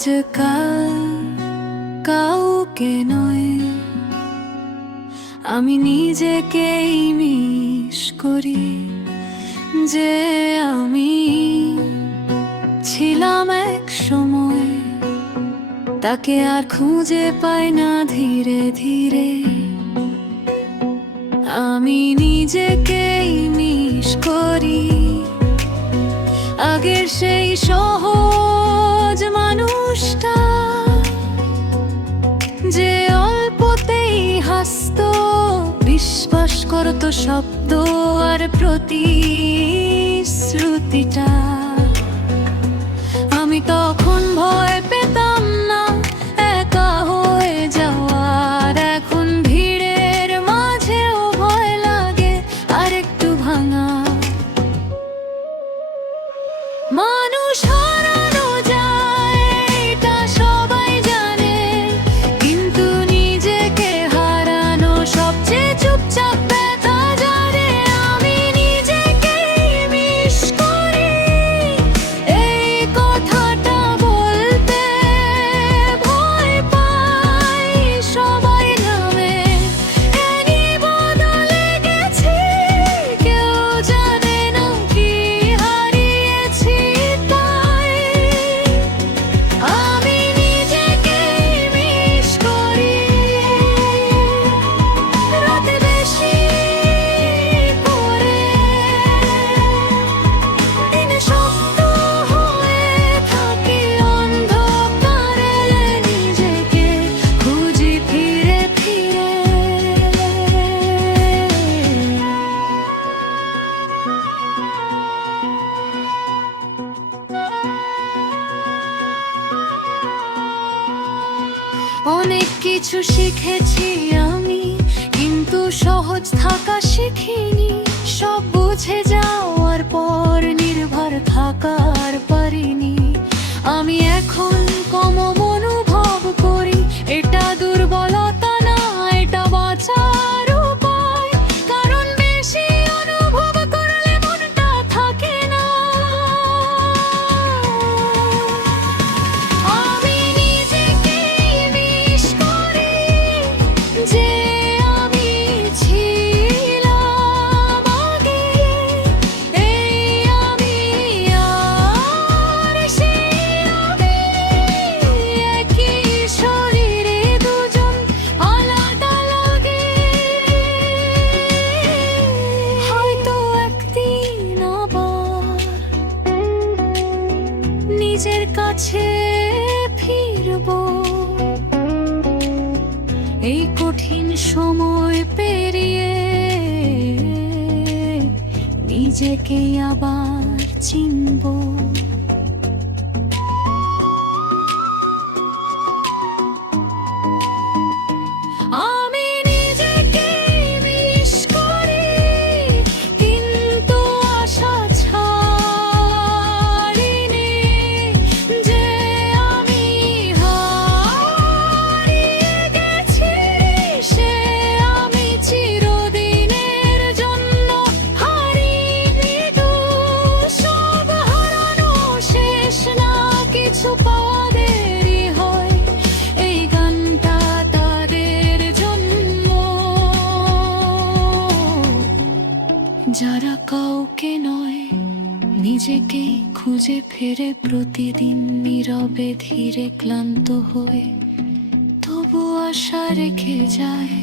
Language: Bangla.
আজকাল কাউকে নয়, আমি নিজেকেই মিস করি যে আমি ছিলাম এক সময়। তাকে আর খুঁজে পাই না ধীরে ধীরে, আমি নিজেকেই মিস করি আগের সেই সহজ মানুষটা, যে অল্পতেই হাসতো, বিশ্বাস করতো শব্দ আর প্রতিশ্রুতিটা। আমি তখন ভয় পেতাম না একা হয়ে যাওয়ার, এখন ভিড়ের মাঝেও ভয় লাগে আর একটু ভাঙা। মানুষ হারানো যায় এটা সবাই জানে, কিন্তু নিজেকে হারানো সবচেয়ে চুপচাপ ব্যথা জানে। আমি নিজেকেই মিস করি, এই কথাটা বলতে ভয় পাই সবাই নামে। এনি বদলে গেছি, কেউ জানে না কি হারিয়েছি। তাই আমি নিজেকেই মিস করি, রাতে বেশি করে দিনে শব্দ হয়ে থাকি অন্ধকারে, নিজেকে খুঁজি ফিরে ফিরে। অনেক কিছু শিখেছি আমি, কিন্তু সহজ থাকা শিখিনি। সব বুঝে যাওয়ার পর নির্ভর থাকার পারিনি। আমি এখন কম অনুভব করি, এটা দুর্বলতা না, এটা বাঁচার উপায়। কারণ বেশি অনুভব করলে মনটা থাকে না। আমি নিজেকেই মিস করি যে আমি ছিলাম আগে, এই আমি আর সেই আমি, একই শরীরে দুজন আলাদা লাগে। হয়তো একদিন আবার নিজের কাছে ফিরবো, এই কঠিন সময় পেরিয়ে নিজেকে আবার চিনবো। আমি নিজেকেই মিস করি, কিন্তু আশা ছাড়িনি যে আমি হারিয়ে গেছি। সে আমি চিরদিনের জন্য হারিনি তো। সব হারানো শেষ না, কিছু পাওয়া দেরি হয়। এই গানটা তাদের জন্য, যারা কাউকে নয়, নিজেকেই খুঁজে ফেরে প্রতিদিন নীরবে ধীরে ক্লান্ত হয়ে, তবু আশা রেখে যায়।